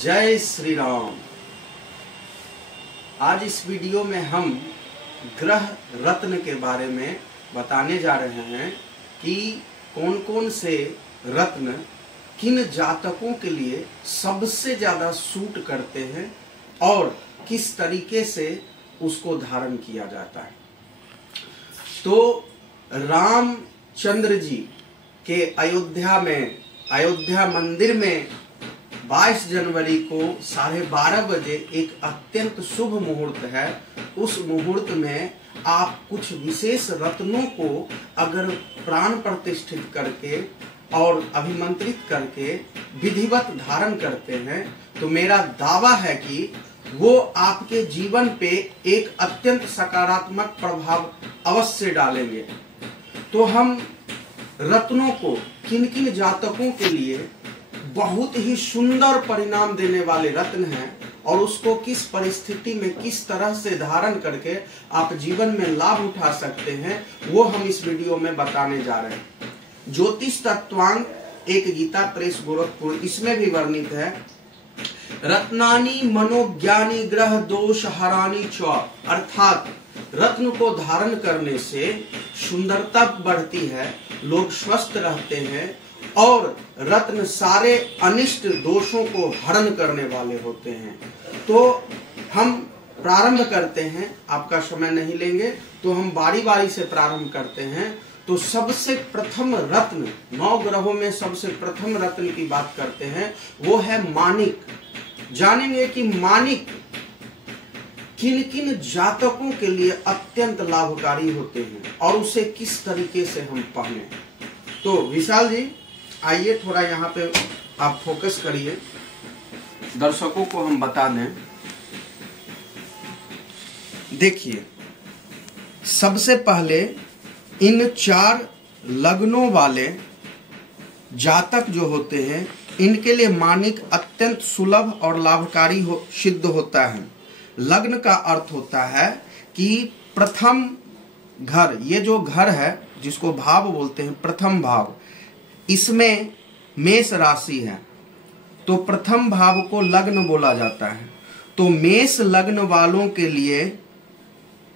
जय श्री राम। आज इस वीडियो में हम ग्रह रत्न के बारे में बताने जा रहे हैं कि कौन कौन से रत्न किन जातकों के लिए सबसे ज्यादा सूट करते हैं और किस तरीके से उसको धारण किया जाता है। तो रामचंद्र जी के अयोध्या मंदिर में 22 जनवरी को 12:30 बजे एक अत्यंत शुभ मुहूर्त है। उस मुहूर्त में आप कुछ विशेष रत्नों को अगर प्राण प्रतिष्ठित करके और अभिमंत्रित करके विधिवत धारण करते हैं तो मेरा दावा है कि वो आपके जीवन पे एक अत्यंत सकारात्मक प्रभाव अवश्य डालेंगे। तो हम रत्नों को किन किन जातकों के लिए बहुत ही सुंदर परिणाम देने वाले रत्न हैं और उसको किस परिस्थिति में किस तरह से धारण करके आप जीवन में लाभ उठा सकते हैं वो हम इस वीडियो में बताने जा रहे हैं। ज्योतिष तत्वांग एक गीता प्रेस गोरखपुर, इसमें भी वर्णित है रत्नानी मनोज्ञानी ग्रह दोष हरानी च, अर्थात रत्न को धारण करने से सुंदरता बढ़ती है, लोग स्वस्थ रहते हैं और रत्न सारे अनिष्ट दोषों को हरण करने वाले होते हैं। तो हम प्रारंभ करते हैं, आपका समय नहीं लेंगे तो हम बारी बारी से प्रारंभ करते हैं। तो सबसे प्रथम रत्न, 9 ग्रहों में सबसे प्रथम रत्न की बात करते हैं, वो है माणिक। जानेंगे कि माणिक किन किन जातकों के लिए अत्यंत लाभकारी होते हैं और उसे किस तरीके से हम पहने। तो विशाल जी आइए, थोड़ा यहाँ पे आप फोकस करिए, दर्शकों को हम बता दें। देखिए, सबसे पहले इन 4 लग्नों वाले जातक जो होते हैं इनके लिए माणिक अत्यंत सुलभ और लाभकारी सिद्ध होता है। लग्न का अर्थ होता है कि प्रथम घर, ये जो घर है जिसको भाव बोलते हैं, प्रथम भाव, इसमें मेष राशि है तो प्रथम भाव को लग्न बोला जाता है। तो मेष लग्न वालों के लिए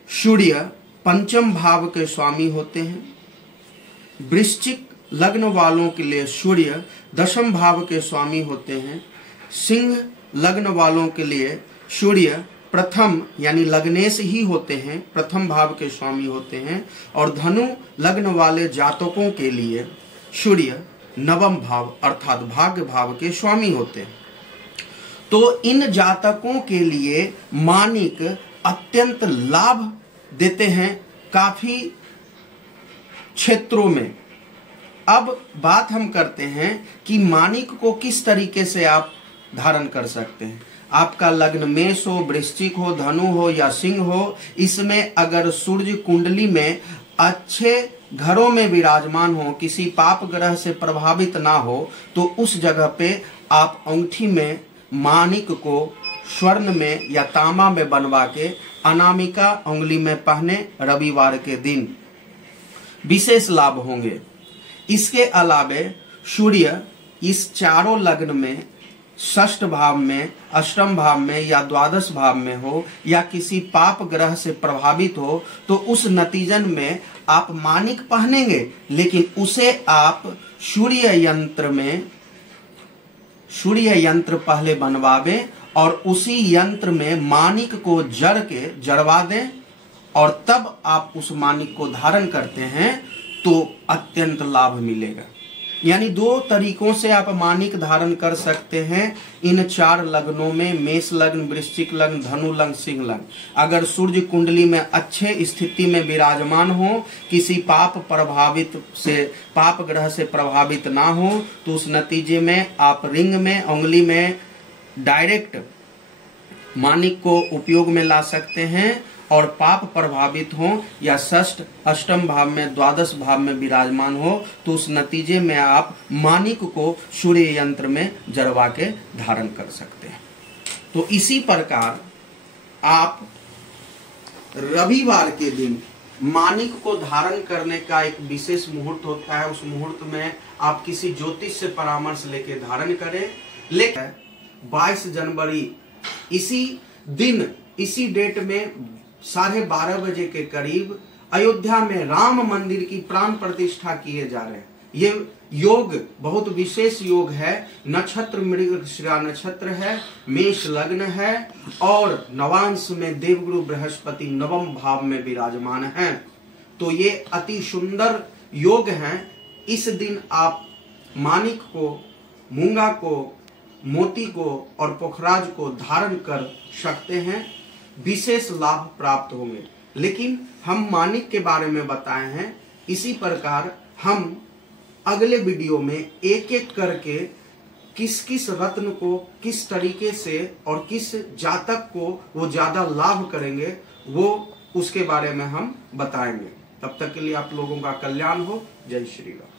सूर्य पंचम भाव के स्वामी होते हैं। वृश्चिक लग्न वालों के लिए सूर्य 10वें भाव के स्वामी होते हैं। सिंह लग्न वालों के लिए सूर्य प्रथम यानी लग्नेश ही होते हैं, प्रथम भाव के स्वामी होते हैं। और धनु लग्न वाले जातकों के लिए सूर्य 9वें भाव अर्थात भाग्य भाव के स्वामी होते हैं। तो इन जातकों के लिए माणिक अत्यंत लाभ देते हैं काफी क्षेत्रों में। अब बात हम करते हैं कि माणिक को किस तरीके से आप धारण कर सकते हैं। आपका लग्न मेष हो, वृश्चिक हो, धनु हो या सिंह हो, इसमें अगर सूर्य कुंडली में अच्छे घरों में विराजमान हो, किसी पाप ग्रह से प्रभावित ना हो, तो उस जगह पे आप अंगूठी में माणिक को स्वर्ण में या तांबा में बनवा के अनामिका उंगली में पहने रविवार के दिन, विशेष लाभ होंगे। इसके अलावे सूर्य इस चारों लग्न में 6ठ भाव में, 8वें भाव में या 12 भाव में हो या किसी पाप ग्रह से प्रभावित हो तो उस नतीजन में आप माणिक पहनेंगे, लेकिन उसे आप सूर्य यंत्र पहले बनवावे और उसी यंत्र में माणिक को जड़वा दें और तब आप उस माणिक को धारण करते हैं तो अत्यंत लाभ मिलेगा। यानी 2 तरीकों से आप माणिक धारण कर सकते हैं इन 4 लग्नों में, मेष लग्न, वृश्चिक लग्न, धनु लग्न, सिंह लग्न। अगर सूर्य कुंडली में अच्छे स्थिति में विराजमान हो, किसी पाप ग्रह से प्रभावित ना हो, तो उस नतीजे में आप रिंग में, उंगली में डायरेक्ट माणिक को उपयोग में ला सकते हैं। और पाप प्रभावित हो या 6ठ, 8वें भाव में, 12 भाव में विराजमान हो तो उस नतीजे में आप माणिक को सूर्य यंत्र में जड़वा के धारण कर सकते हैं। तो इसी प्रकार आप रविवार के दिन माणिक को धारण करने का एक विशेष मुहूर्त होता है। उस मुहूर्त में आप किसी ज्योतिष से परामर्श लेके धारण करें। लेकिन 22 जनवरी इसी दिन, इसी डेट में 12:30 बजे के करीब अयोध्या में राम मंदिर की प्राण प्रतिष्ठा किए जा रहे हैं। ये योग बहुत विशेष योग है। नक्षत्र मृगशिरा नक्षत्र है, मेष लग्न है और नवांश में देवगुरु बृहस्पति नवम भाव में विराजमान हैं। तो ये अति सुंदर योग हैं। इस दिन आप माणिक को, मूंगा को, मोती को और पोखराज को धारण कर सकते हैं, विशेष लाभ प्राप्त होंगे। लेकिन हम माणिक के बारे में बताए हैं। इसी प्रकार हम अगले वीडियो में एक एक करके किस किस रत्न को किस तरीके से और किस जातक को वो ज्यादा लाभ करेंगे, वो उसके बारे में हम बताएंगे। तब तक के लिए आप लोगों का कल्याण हो। जय श्री राम।